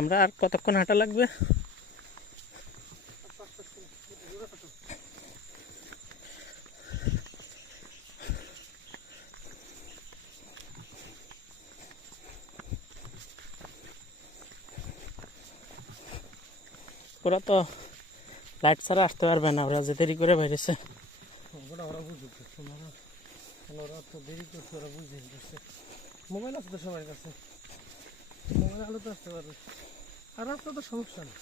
আমরা আর কতক্ষণ হাঁটা লাগবে? ওরা তো লাইট ছাড়া আসতে পারবে না, ওরা যে দেরি করে বেরিয়েছে। ওরা বুঝুক, ওরা তো দেরি করছে, ওরা বুঝে গেছে। মোবাইল আছে তো সবার কাছে, মোবাইল আলো তো আসতে পারবে। আর রাস্তা তো সমস্যা না।